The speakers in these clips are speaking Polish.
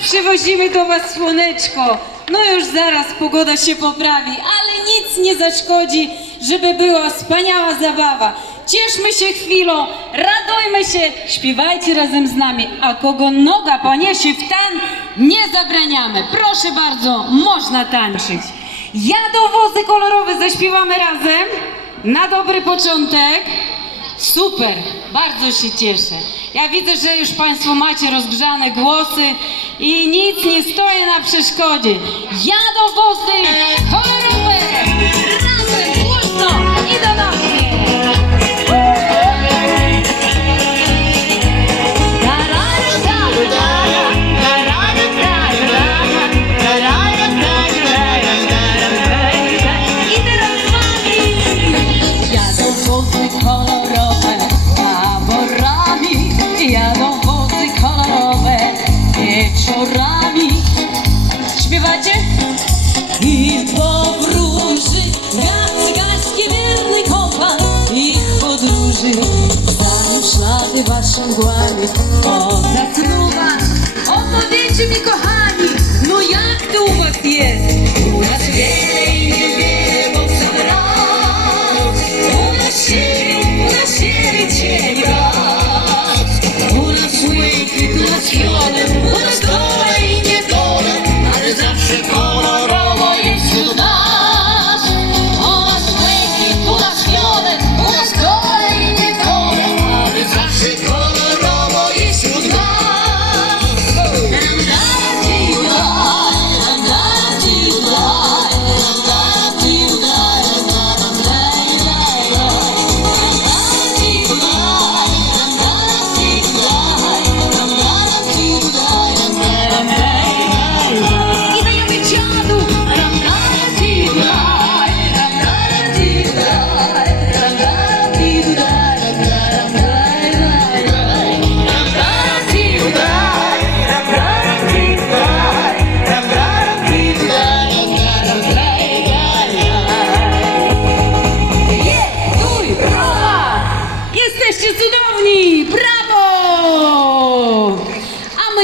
przywozimy do Was słoneczko. No już zaraz pogoda się poprawi, ale nic nie zaszkodzi, żeby była wspaniała zabawa. Cieszmy się chwilą, radujmy się, śpiewajcie razem z nami, a kogo noga poniesie w tan, nie zabraniamy. Proszę bardzo, można tańczyć. Jadą wozy kolorowe, zaśpiewamy razem. Na dobry początek. Super, bardzo się cieszę. Ja widzę, że już Państwo macie rozgrzane głosy i nic nie stoi na przeszkodzie. Jadą wozy kolorowe! ваша злавість. О, заснула, о, повічі, мій когані, ну як ти у вас є?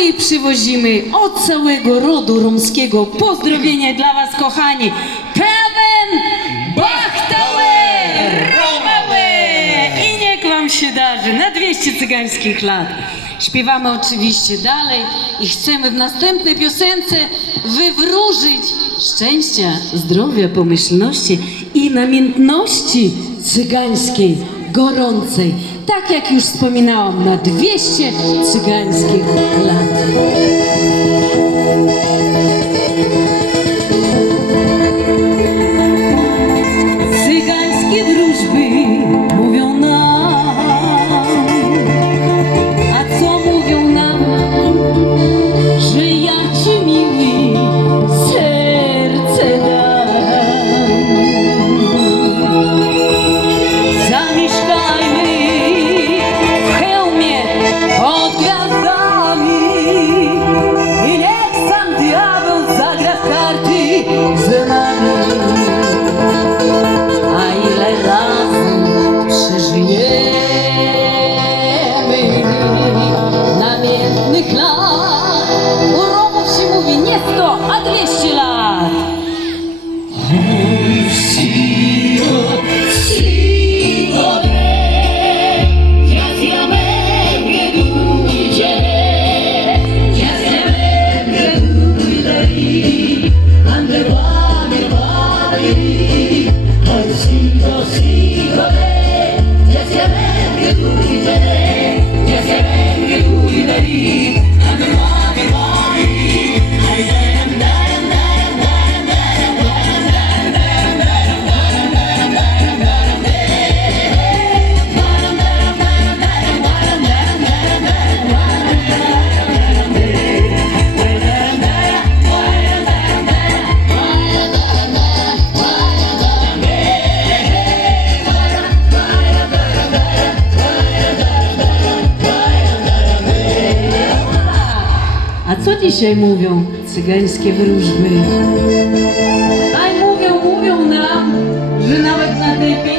My przywozimy od całego rodu romskiego pozdrowienie dla was, kochani. Pełen Bachtałe! Romałe! I niech wam się darzy na 200 cygańskich lat. Śpiewamy oczywiście dalej i chcemy w następnej piosence wywróżyć szczęścia, zdrowia, pomyślności i namiętności cygańskiej, gorącej. Tak jak już wspominałam, na 200 cygańskich lat. Co dzisiaj mówią cygańskie wróżby? Aj mówią, mówią nam, że nawet na tej pięknej